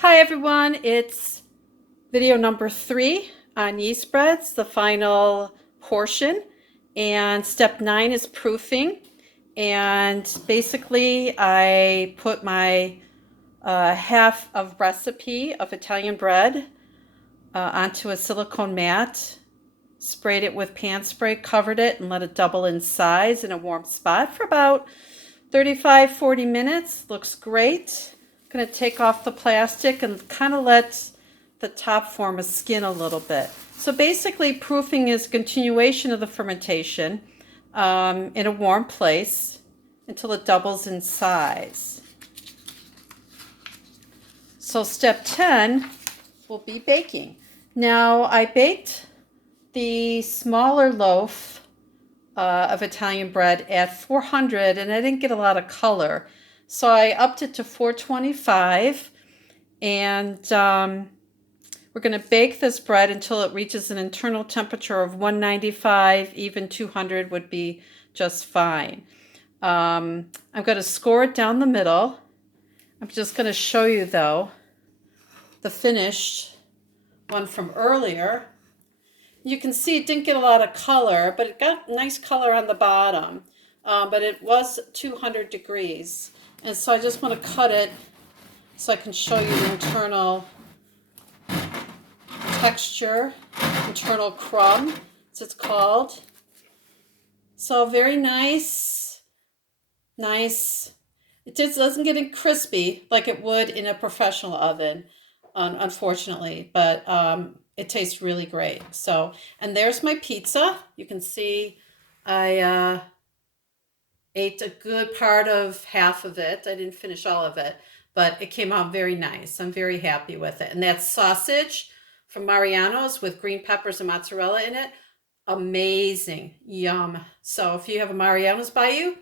Hi everyone, it's video number 3 on yeast breads, the final portion. And step 9 is proofing. And basically I put my half of recipe of Italian bread onto a silicone mat, sprayed it with pan spray, covered it, and let it double in size in a warm spot for about 35-40 minutes. Looks great. I'm going to take off the plastic and kind of let the top form a skin a little bit. So basically proofing is continuation of the fermentation in a warm place until it doubles in size. So step 10 will be baking. Now I baked the smaller loaf of Italian bread at 400 and I didn't get a lot of color. So I upped it to 425 and we're going to bake this bread until it reaches an internal temperature of 195, even 200 would be just fine. I'm going to score it down the middle. I'm just going to show you though the finished one from earlier. You can see it didn't get a lot of color, but it got nice color on the bottom. But it was 200 degrees. And so I just want to cut it so I can show you the internal texture, internal crumb, as it's called. So very nice, nice. It just doesn't get crispy like it would in a professional oven, unfortunately, but it tastes really great. So, and there's my pizza. You can see I ate a good part of half of it. I didn't finish all of it, but it came out very nice. I'm very happy with it. And that's sausage from Mariano's with green peppers and mozzarella in it. Amazing. Yum. So if you have a Mariano's by you,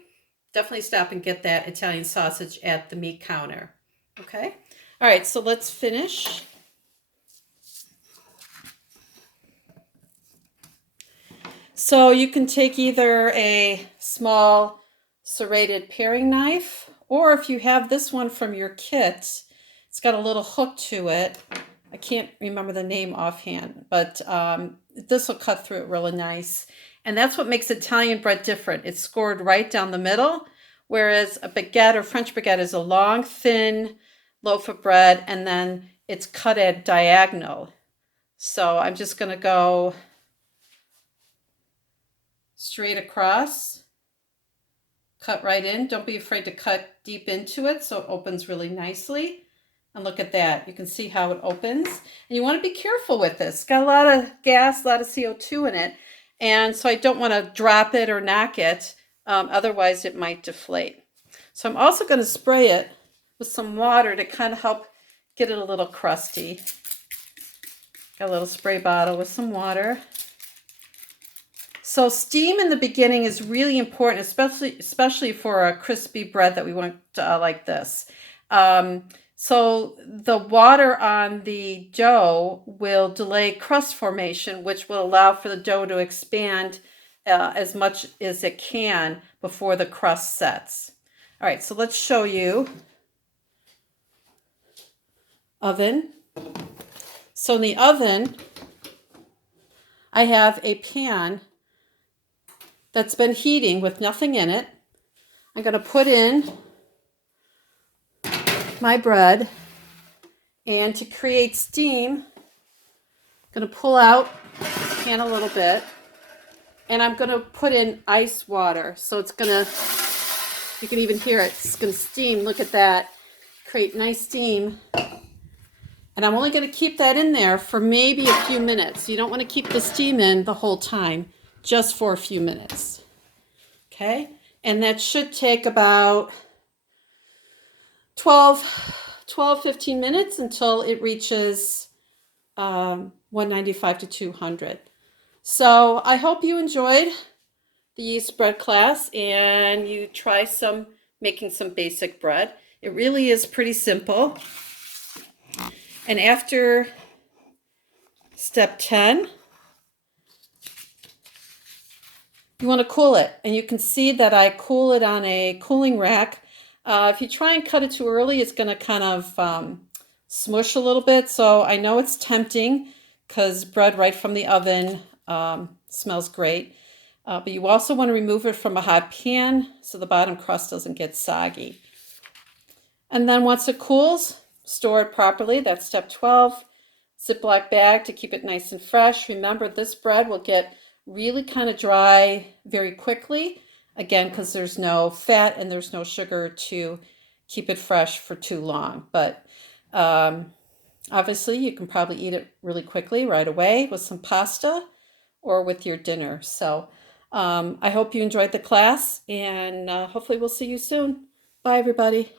definitely stop and get that Italian sausage at the meat counter. Okay? All right, so let's finish. So you can take either a small serrated paring knife, or if you have this one from your kit, it's got a little hook to it. I can't remember the name offhand, but this will cut through it really nice. And that's what makes Italian bread different. It's scored right down the middle, whereas a baguette or French baguette is a long, thin loaf of bread, and then it's cut at diagonal. So I'm just going to go straight across, cut right in. Don't be afraid to cut deep into it so it opens really nicely. And look at that. You can see how it opens. And you want to be careful with this. It's got a lot of gas, a lot of CO2 in it. And so I don't want to drop it or knock it. Otherwise it might deflate. So I'm also going to spray it with some water to kind of help get it a little crusty. Got a little spray bottle with some water. So steam in the beginning is really important, especially for a crispy bread that we want like this. So the water on the dough will delay crust formation, which will allow for the dough to expand as much as it can before the crust sets. All right, so let's show you oven. So in the oven, I have a pan that's been heating with nothing in it. I'm going to put in my bread, and to create steam, I'm going to pull out the pan a little bit, and I'm going to put in ice water. So it's going to, you can even hear it, it's going to steam. Look at that, create nice steam. And I'm only going to keep that in there for maybe a few minutes. You don't want to keep the steam in the whole time, just for a few minutes. Okay, and that should take about 15 minutes until it reaches 195 to 200. So I hope you enjoyed the yeast bread class and you try making some basic bread. It really is pretty simple. And after step 10, you want to cool it. And you can see that I cool it on a cooling rack. If you try and cut it too early, it's going to kind of smush a little bit. So I know it's tempting because bread right from the oven smells great. But you also want to remove it from a hot pan so the bottom crust doesn't get soggy. And then once it cools, store it properly. That's step 12. Ziploc bag to keep it nice and fresh. Remember, this bread will get really kind of dry very quickly. Again, because there's no fat and there's no sugar to keep it fresh for too long. But obviously, you can probably eat it really quickly right away with some pasta or with your dinner. So I hope you enjoyed the class, and hopefully we'll see you soon. Bye, everybody.